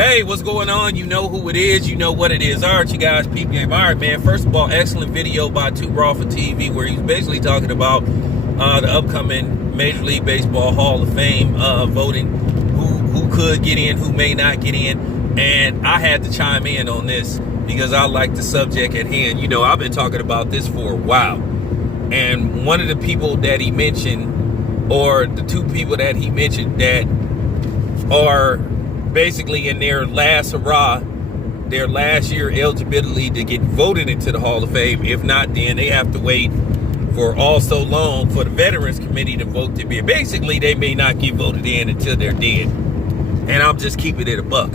Hey, what's going on? You know who it is. You know what it is. All right, you guys, peep game. All right, man. First of all, excellent video by Too Raw for TV where he's basically talking about the upcoming Major League Baseball Hall of Fame voting, who could get in, who may not get in. And I had to chime in on this because I like the subject at hand. You know, I've been talking about this for a while. And one of the people that he mentioned, or the two people that he mentioned that are basically in their last hurrah, their last year eligibility to get voted into the Hall of Fame. If not, then they have to wait for all so long for the Veterans Committee to vote to be. Basically, they may not get voted in until they're dead. And I'm just keeping it a buck.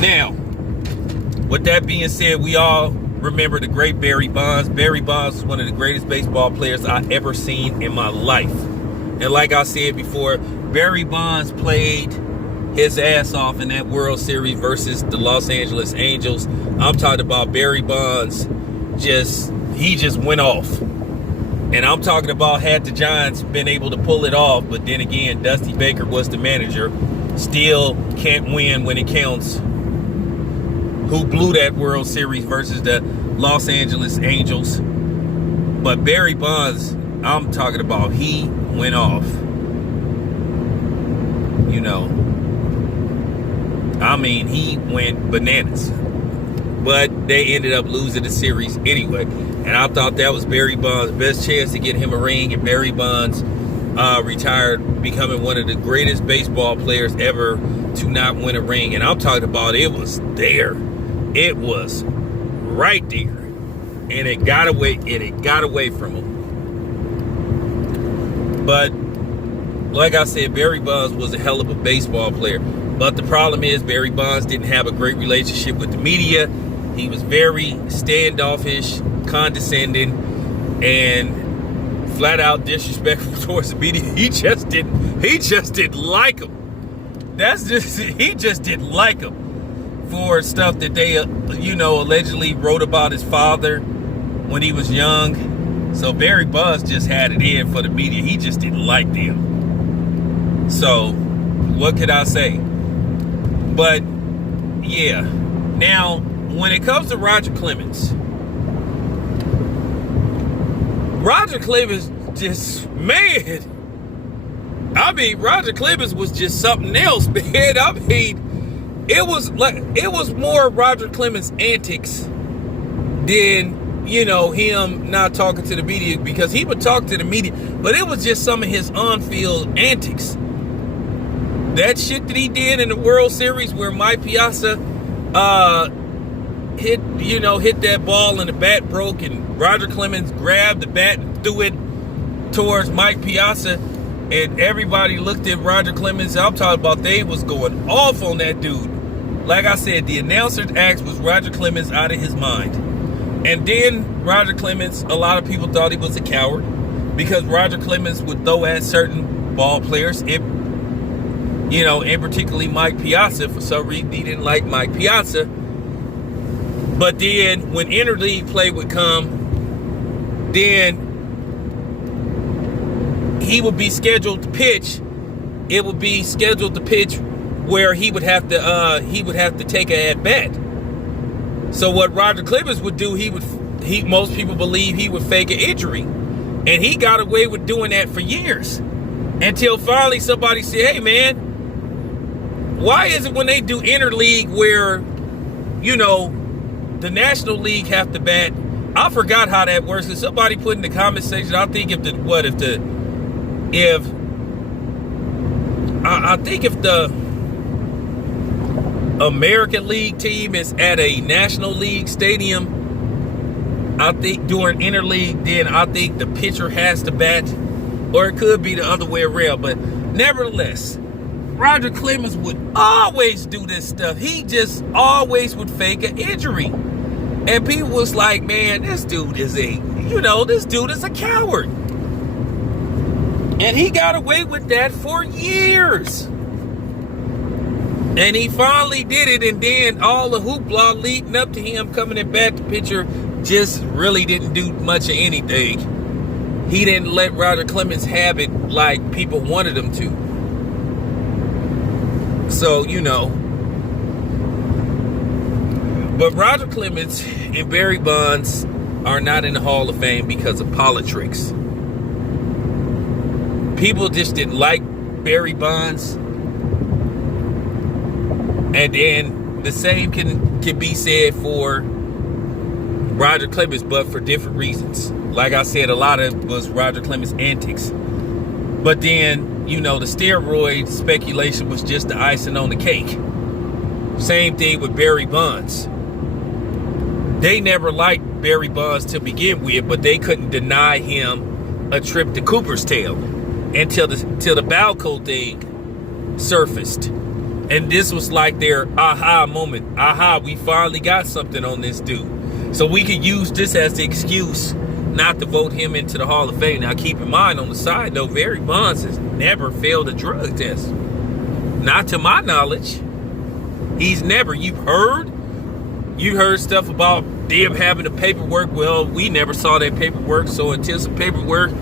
Now, with that being said, we all remember the great Barry Bonds. Barry Bonds was one of the greatest baseball players I ever seen in my life. And like I said before, Barry Bonds played his ass off in that World Series versus the Los Angeles Angels. I'm talking about Barry Bonds, he just went off. And I'm talking about had the Giants been able to pull it off, but then again, Dusty Baker was the manager. Still can't win when it counts. Who blew that World Series versus the Los Angeles Angels. But Barry Bonds, I'm talking about, he went off. You know, I mean, he went bananas. But they ended up losing the series anyway. And I thought that was Barry Bonds' best chance to get him a ring. And Barry Bonds retired, becoming one of the greatest baseball players ever to not win a ring. And I'm talking about, it was there. It was right there. And it got away, from him. But like I said, Barry Bonds was a hell of a baseball player. But the problem is Barry Bonds didn't have a great relationship with the media. He was very standoffish, condescending, and flat out disrespectful towards the media. He just didn't like him. He just didn't like him for stuff that they, allegedly wrote about his father when he was young. So Barry Bonds just had it in for the media. He just didn't like them. So, what could I say? But, yeah. Now, when it comes to Roger Clemens just, man. I mean, Roger Clemens was just something else, man. I mean, it was more Roger Clemens' antics than, him not talking to the media, because he would talk to the media, but it was just some of his on-field antics. That shit that he did in the World Series where Mike Piazza hit that ball and the bat broke, and Roger Clemens grabbed the bat and threw it towards Mike Piazza, and everybody looked at Roger Clemens. I'm talking about, they was going off on that dude. Like I said, the announcer's act was Roger Clemens out of his mind. And then Roger Clemens, a lot of people thought he was a coward because Roger Clemens would throw at certain ball players. And particularly Mike Piazza. For some reason, he didn't like Mike Piazza. But then when interleague play would come, then he would be scheduled to pitch. It would be scheduled to pitch where he would have to take a at bat. So what Roger Clemens would do, most people believe he would fake an injury. And he got away with doing that for years. Until finally somebody said, hey man, why is it when they do interleague where, the National League have to bat? I forgot how that works. And somebody put in the comment section, I think if the American League team is at a National League stadium, I think during interleague, then I think the pitcher has to bat, or it could be the other way around. But nevertheless, Roger Clemens would always do this stuff. He just always would fake an injury. And people was like, man, this dude is a coward. And he got away with that for years. And he finally did it, and then all the hoopla leading up to him coming in back, the pitcher just really didn't do much of anything. He didn't let Roger Clemens have it like people wanted him to. So, you know. But Roger Clemens and Barry Bonds are not in the Hall of Fame because of politics. People just didn't like Barry Bonds. And then the same can be said for Roger Clemens, but for different reasons. Like I said, a lot of it was Roger Clemens' antics. But then, you know, the steroid speculation was just the icing on the cake. Same thing with Barry Bonds. They never liked Barry Bonds to begin with, but they couldn't deny him a trip to Cooperstown until the Balco thing surfaced. And this was like their aha moment. Aha, we finally got something on this dude. So we could use this as the excuse not to vote him into the Hall of Fame. Now, keep in mind, on the side note, Barry Bonds has never failed a drug test. Not to my knowledge. He's never. You heard stuff about them having the paperwork. Well, we never saw that paperwork. So until some paperwork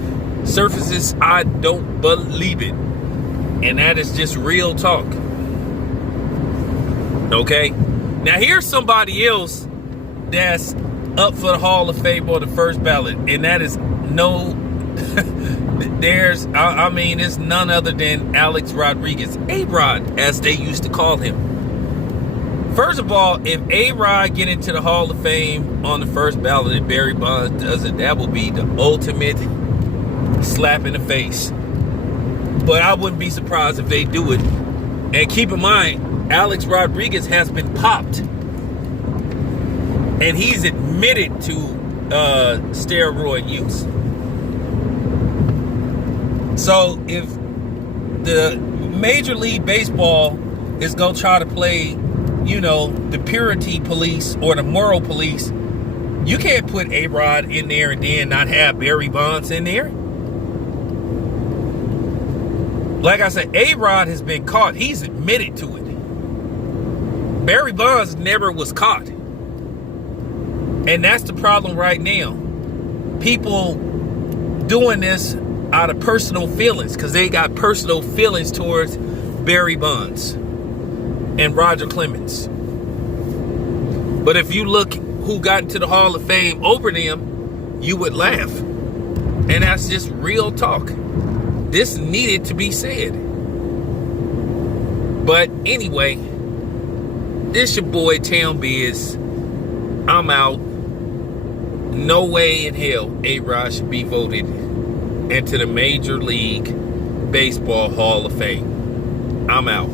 surfaces, I don't believe it. And that is just real talk. Okay? Now, here's somebody else that's up for the Hall of Fame on the first ballot, and that is it's none other than Alex Rodriguez, A-Rod, as they used to call him. First of all, if A-Rod get into the Hall of Fame on the first ballot and Barry Bonds does it, that will be the ultimate slap in the face. But I wouldn't be surprised if they do it. And keep in mind, Alex Rodriguez has been popped. And he's admitted to steroid use. So if the Major League Baseball is going to try to play, you know, the purity police or the moral police, you can't put A-Rod in there and then not have Barry Bonds in there. Like I said, A-Rod has been caught. He's admitted to it. Barry Bonds never was caught. And that's the problem right now. People doing this out of personal feelings because they got personal feelings towards Barry Bonds and Roger Clemens. But if you look who got into the Hall of Fame over them, you would laugh. And that's just real talk. This needed to be said. But anyway, this your boy Town Biz. I'm out. No way in hell A-Rod should be voted into the Major League Baseball Hall of Fame. I'm out.